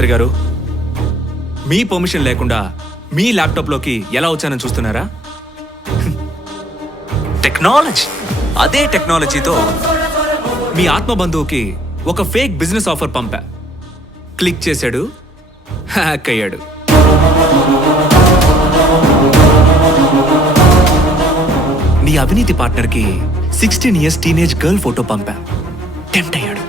మంత్రి గారు, మీ పర్మిషన్ లేకుండా మీ ల్యాప్టాప్లోకి ఎలా వచ్చానని చూస్తున్నారా? టెక్నాలజీ, అదే టెక్నాలజీతో మీ ఆత్మబంధువుకి ఒక ఫేక్ బిజినెస్ ఆఫర్ పంపా. క్లిక్ చేశాడు, హ్యాక్ అయ్యాడు. నీ అవినీతి పార్ట్నర్కి 16 years టీనేజ్ గర్ల్ ఫోటో పంపా. టెంప్ట్ అయ్యాడు.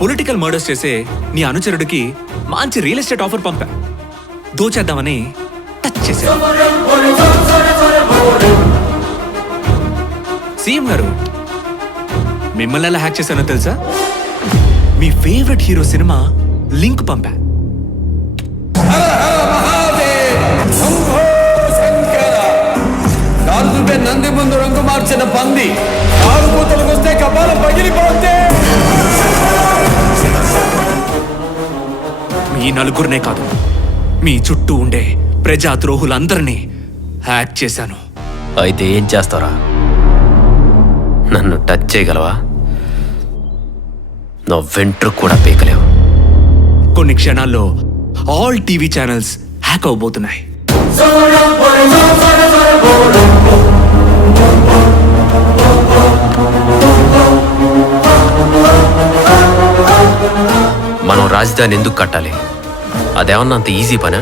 పొలిటికల్ మర్డర్స్ చేసే నీ అనుచరుడికి మంచి రియల్ ఎస్టేట్ ఆఫర్ పంపా. దోచేద్దామని టచ్ చేశాడు. సీఎం గారు, మిమ్మల్ని ఎలా హ్యాక్ చేశానో తెలుసా? మీ ఫేవరెట్ హీరో సినిమా లింక్ పంపా. నంది ముందు రంగు మార్చిన పంది, ఆరు కూతలకు వస్తే కపాలం పగిలిపోతే. మీ నలుగురినే కాదు, మీ చుట్టూ ఉండే ప్రజాద్రోహులందరినీ హ్యాక్ చేశాను. అయితే ఏం చేస్తారా? నన్ను టచ్ చేయగలవా? నా వెంట్రు కూడా పీకలేవు. కొన్ని క్షణాల్లో ఆల్ టీవీ ఛానల్స్ హ్యాక్ అవబోతున్నాయి. మనం రాజధాని ఎందుకు కట్టాలి? అదేమన్నా అంత ఈజీ పనా?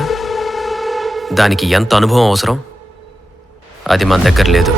దానికి ఎంత అనుభవం అవసరం? అది మన దగ్గర లేదు.